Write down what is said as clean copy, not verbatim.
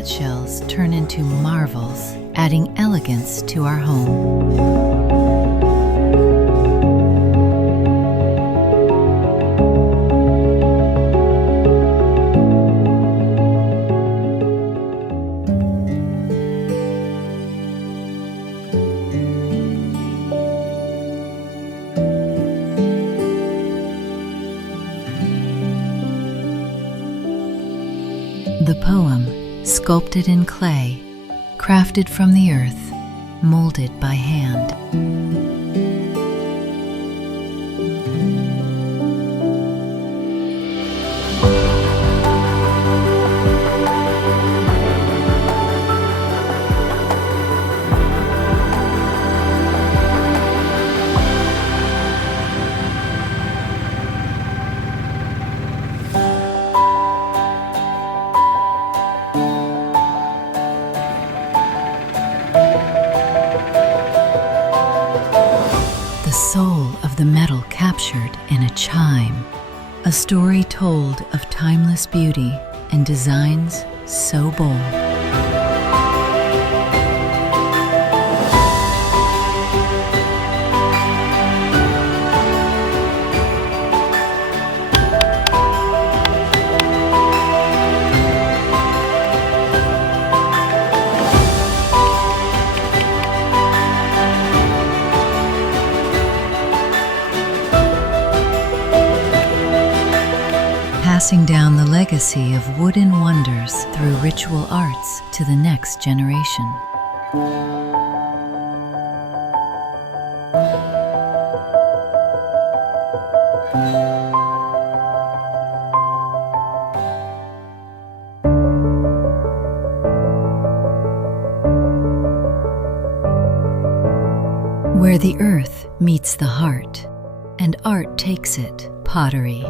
coconut shells turn into marvels, adding elegance to our home. The poem, sculpted in clay, crafted from the earth, molded by hand. The soul of the metal captured in a chime, a story told of timeless beauty and designs so bold. Passing down the legacy of wooden wonders through ritual arts to the next generation. Where the earth meets the heart, and art takes it, pottery.